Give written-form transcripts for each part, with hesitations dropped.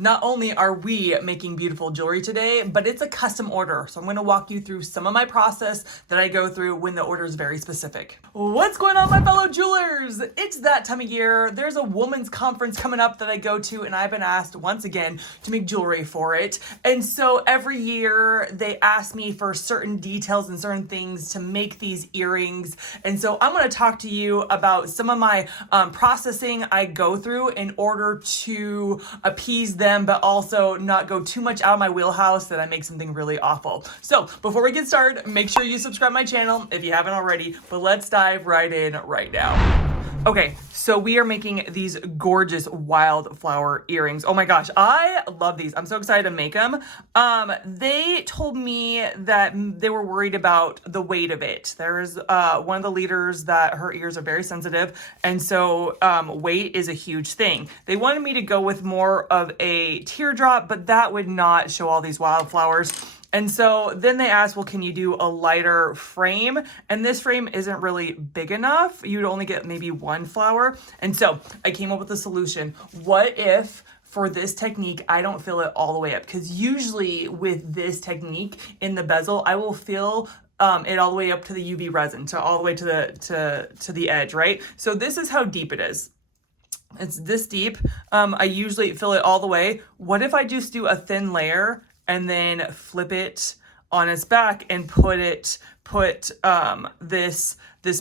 Not only are we making beautiful jewelry today, but it's a custom order. So I'm going to walk you through some of my process that I go through when the order is very specific. What's going on, my fellow jewelers? It's that time of year. There's a women's conference coming up that I go to, and I've been asked once again to make jewelry for it. And so every year they ask me for certain details and certain things to make these earrings. And so I'm going to talk to you about some of my processing I go through in order to appease them, but also not go too much out of my wheelhouse that I make something really awful. So before we get started, make sure you subscribe to my channel if you haven't already, but let's dive right in right now. Okay, so we are making these gorgeous wildflower earrings. Oh my gosh, I love these. I'm so excited to make them. They told me that they were worried about the weight of it. There's one of the leaders that her ears are very sensitive, and so weight is a huge thing. They wanted me to go with more of a teardrop, but that would not show all these wildflowers. And so then they asked, well, can you do a lighter frame? And this frame isn't really big enough. You'd only get maybe one flower. And so I came up with a solution. What if for this technique, I don't fill it all the way up? Because usually with this technique in the bezel, I will fill it all the way up to the UV resin, to all the way to the edge, right? So this is how deep it is. It's this deep. I usually fill it all the way. What if I just do a thin layer and then flip it on its back and put this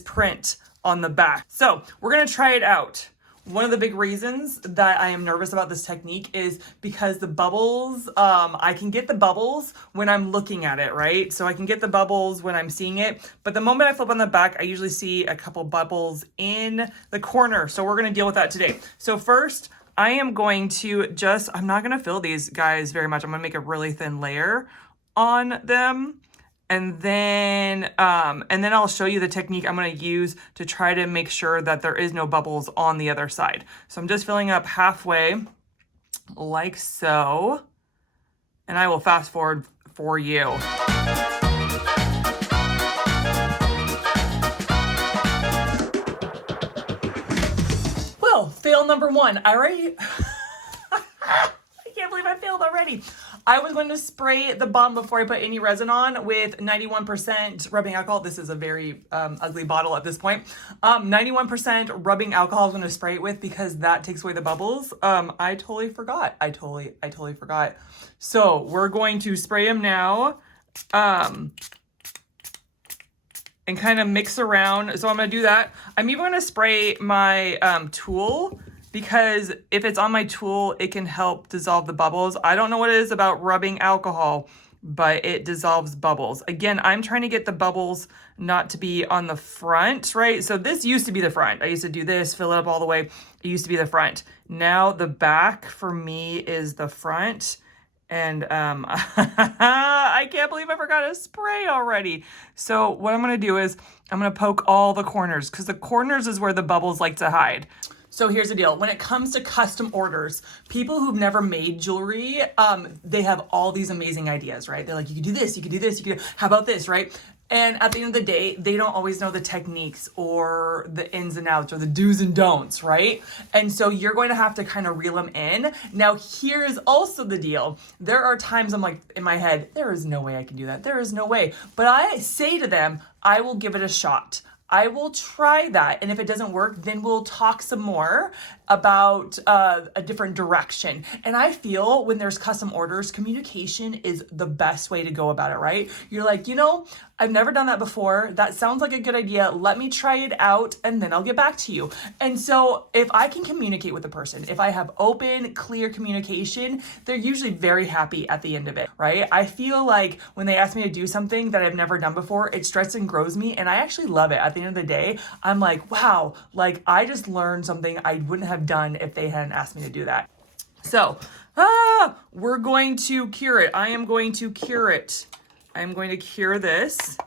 print on the back? So we're gonna try it out. One of the big reasons that I am nervous about this technique is because the bubbles, I can get the bubbles when I'm looking at it, right? So I can get the bubbles when I'm seeing it, but the moment I flip on the back, I usually see a couple bubbles in the corner. So we're gonna deal with that today. So first, I am going to I'm not gonna fill these guys very much. I'm gonna make a really thin layer on them. And then I'll show you the technique I'm gonna use to try to make sure that there is no bubbles on the other side. So I'm just filling up halfway, like so. And I will fast forward for you. Fail number one. I can't believe I failed already. I was going to spray the bottom before I put any resin on with 91% rubbing alcohol. This is a very ugly bottle at this point. 91% rubbing alcohol I was going to spray it with because that takes away the bubbles. I totally forgot. I totally forgot. So we're going to spray them now. And kind of mix around. So I'm gonna do that. I'm even gonna spray my tool because if it's on my tool, it can help dissolve the bubbles. I don't know what it is about rubbing alcohol, but it dissolves bubbles. Again, I'm trying to get the bubbles not to be on the front, right? So this used to be the front. I used to do this, fill it up all the way. It used to be the front. Now the back for me is the front. And I can't believe I forgot to spray already. So what I'm gonna do is I'm gonna poke all the corners because the corners is where the bubbles like to hide. So here's the deal. When it comes to custom orders, people who've never made jewelry, they have all these amazing ideas, right? They're like, you could do this, you could do this, how about this, right? And at the end of the day, they don't always know the techniques or the ins and outs or the do's and don'ts, right? And so you're going to have to kind of reel them in. Now, here's also the deal. There are times I'm like, in my head, there is no way I can do that. There is no way. But I say to them, I will give it a shot. I will try that. And if it doesn't work, then we'll talk some more about a different direction. And I feel when there's custom orders, communication is the best way to go about it, right? You're like, I've never done that before. That sounds like a good idea. Let me try it out and then I'll get back to you. And so if I can communicate with the person, if I have open, clear communication, they're usually very happy at the end of it, right? I feel like when they ask me to do something that I've never done before, it stretches and grows me and I actually love it. At the end of the day, I'm like, wow, like I just learned something I wouldn't have done if they hadn't asked me to do that. So, we're going to cure it. I am going to cure it. I'm going to cure this,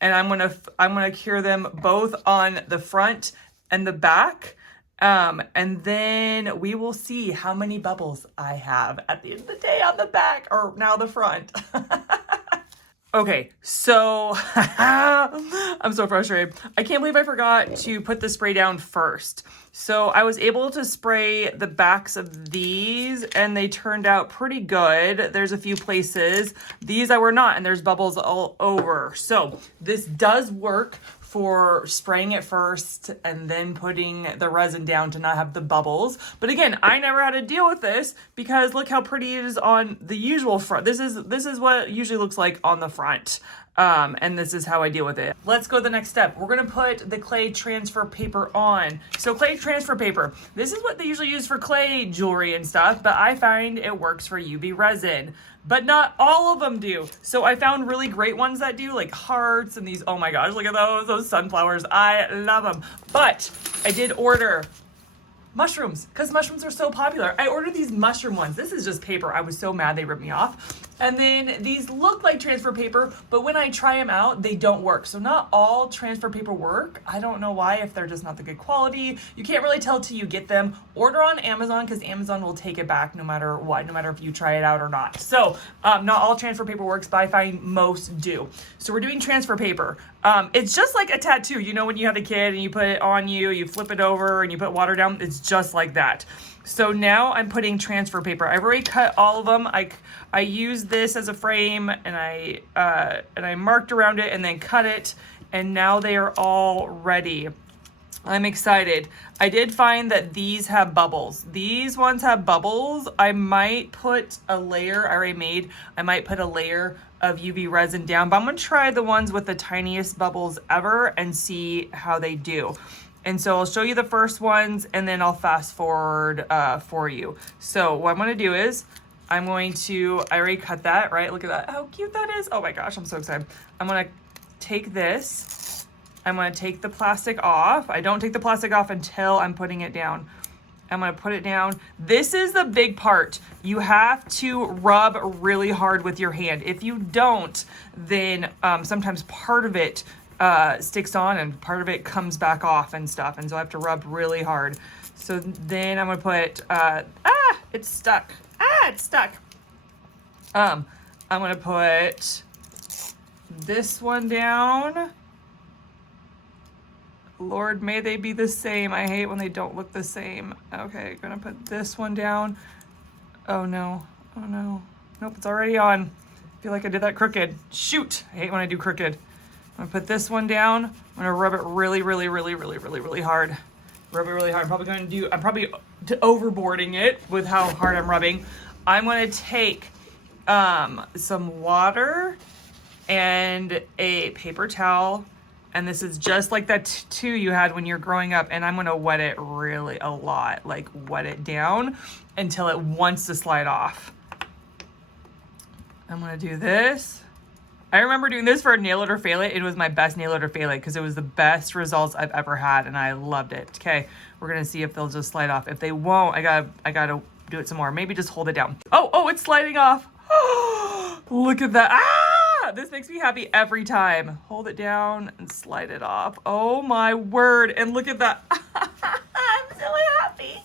and I'm gonna cure them both on the front and the back, and then we will see how many bubbles I have at the end of the day on the back, or now the front. Okay, so I'm so frustrated. I can't believe I forgot to put the spray down first. So I was able to spray the backs of these and they turned out pretty good. There's a few places. These I were not, and there's bubbles all over. So this does work for spraying it first and then putting the resin down to not have the bubbles. But again, I never had to deal with this because look how pretty it is on the usual front. This is what it usually looks like on the front. And this is how I deal with it. Let's go to the next step. We're gonna put the clay transfer paper on. So clay transfer paper, this is what they usually use for clay jewelry and stuff, but I find it works for UV resin. But not all of them do. So I found really great ones that do, like hearts and these, oh my gosh, look at those sunflowers. I love them. But I did order mushrooms because mushrooms are so popular. I ordered these mushroom ones. This is just paper. I was so mad they ripped me off. And then these look like transfer paper, but when I try them out, they don't work. So not all transfer paper work. I don't know why, if they're just not the good quality. You can't really tell till you get them. Order on Amazon because Amazon will take it back no matter what, no matter if you try it out or not. So not all transfer paper works, but I find most do. So we're doing transfer paper. It's just like a tattoo. You know, when you have a kid and you put it on you, you flip it over and you put water down, it's just like that. So now I'm putting transfer paper. I've already cut all of them. I used this as a frame and I marked around it and then cut it, and now they are all ready. I'm excited. I did find that these have bubbles. These ones have bubbles. I might put a layer I already made. I might put a layer of UV resin down, but I'm gonna try the ones with the tiniest bubbles ever and see how they do. And so I'll show you the first ones and then I'll fast forward for you. So what I'm gonna do is I already cut that, right? Look at that, how cute that is. Oh my gosh, I'm so excited. I'm gonna take this, I'm gonna take the plastic off. I don't take the plastic off until I'm putting it down. I'm gonna put it down. This is the big part. You have to rub really hard with your hand. If you don't, then sometimes part of it sticks on and part of it comes back off and stuff. And so I have to rub really hard. So then I'm gonna put, it's stuck. It's stuck. I'm gonna put this one down. Lord, may they be the same. I hate when they don't look the same. Okay, gonna put this one down. Oh no, oh no. Nope, it's already on. I feel like I did that crooked. Shoot, I hate when I do crooked. I'm gonna put this one down. I'm gonna rub it really, really, really, really, really, really hard. Rub it really hard. I'm probably overboarding it with how hard I'm rubbing. I'm gonna take some water and a paper towel, and this is just like that tattoo you had when you're growing up, and I'm gonna wet it really a lot, like wet it down until it wants to slide off. I'm gonna do this. I remember doing this for a nail it or fail it. It was my best nail it or fail it because it was the best results I've ever had and I loved it. Okay, we're gonna see if they'll just slide off. If they won't, I gotta do it some more. Maybe just hold it down. Oh, it's sliding off. Look at that. This makes me happy every time. Hold it down and slide it off. Oh my word, and look at that. I'm so happy.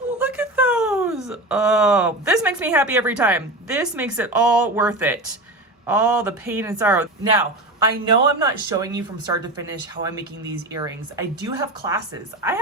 Look at those. Oh, this makes me happy every time. This makes it all worth it. All the pain and sorrow. Now, I know I'm not showing you from start to finish how I'm making these earrings. I do have classes. I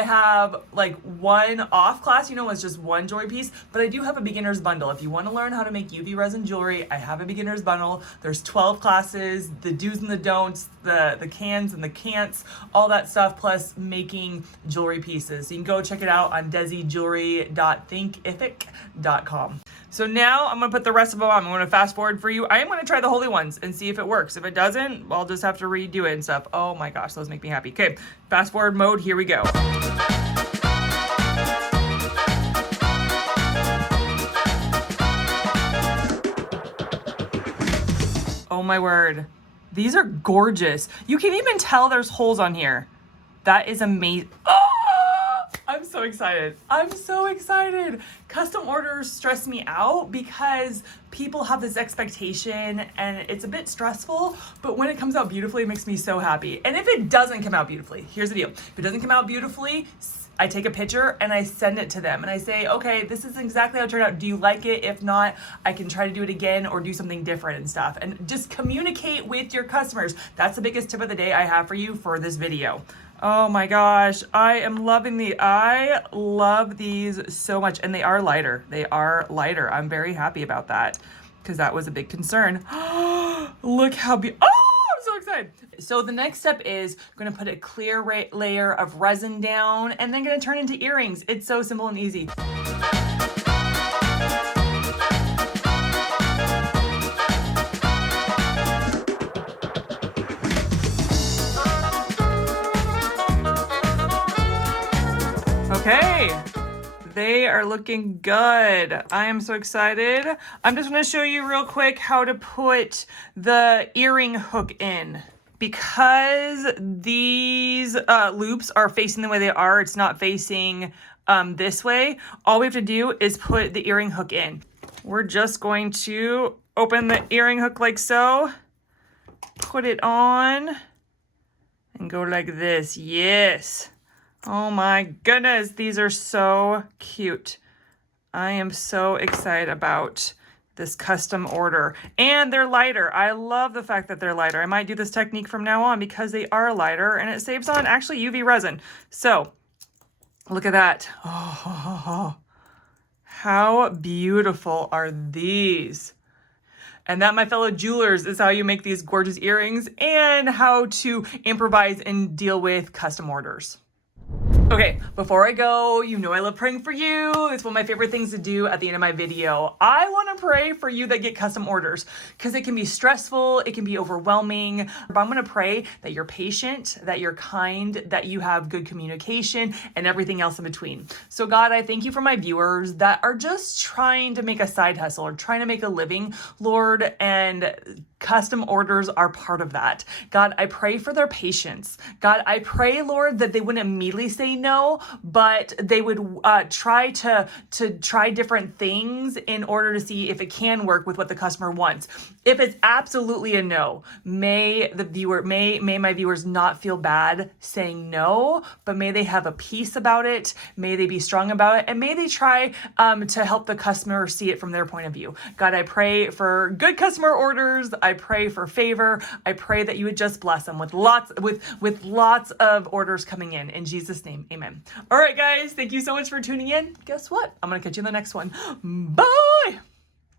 have like one off class, you know, it's just one jewelry piece, but I do have a beginner's bundle. If you want to learn how to make UV resin jewelry, I have a beginner's bundle. There's 12 classes, the do's and the don'ts, the cans and the can'ts, all that stuff, plus making jewelry pieces. So you can go check it out on desijewelry.thinkific.com. So now I'm gonna put the rest of them on. I'm gonna fast forward for you. I am gonna try the holy ones and see if it works. If it doesn't, I'll just have to redo it and stuff. Oh my gosh, those make me happy. Okay, fast forward mode, here we go. Oh my word, these are gorgeous. You can even tell there's holes on here. That is amazing. Oh! I'm so excited. I'm so excited. Custom orders stress me out because people have this expectation and it's a bit stressful, but when it comes out beautifully, it makes me so happy. And if it doesn't come out beautifully, here's the deal. If it doesn't come out beautifully, I take a picture and I send it to them and I say, okay, this is exactly how it turned out. Do you like it? If not, I can try to do it again or do something different and stuff. And just communicate with your customers. That's the biggest tip of the day I have for you for this video. Oh my gosh, I love these so much, and they are lighter. They are lighter. I'm very happy about that because that was a big concern. Look how beautiful. Oh, I'm so excited. So the next step is going to put a clear layer of resin down and then going to turn into earrings. It's so simple and easy. Okay, they are looking good. I am so excited. I'm just gonna show you real quick how to put the earring hook in. Because these loops are facing the way they are, it's not facing this way, all we have to do is put the earring hook in. We're just going to open the earring hook like so, put it on, and go like this, yes. Oh my goodness, these are so cute. I am so excited about this custom order. And they're lighter. I love the fact that they're lighter. I might do this technique from now on because they are lighter and it saves on actually UV resin. So look at that. Oh, how beautiful are these? And that, my fellow jewelers, is how you make these gorgeous earrings and how to improvise and deal with custom orders. Okay, before I go, you know I love praying for you. It's one of my favorite things to do at the end of my video. I want to pray for you that get custom orders because it can be stressful, it can be overwhelming, but I'm going to pray that you're patient, that you're kind, that you have good communication, and everything else in between. So God, I thank you for my viewers that are just trying to make a side hustle or trying to make a living, Lord, and custom orders are part of that. God, I pray for their patience. God, I pray, Lord, that they wouldn't immediately say no, but they would try to try different things in order to see if it can work with what the customer wants. If it's absolutely a no, may my viewers not feel bad saying no, but may they have a peace about it. May they be strong about it, and may they try to help the customer see it from their point of view. God, I pray for good customer orders. I pray for favor. I pray that you would just bless them with lots of orders coming in Jesus' name, amen. All right, guys, thank you so much for tuning in. Guess what? I'm gonna catch you in the next one. Bye.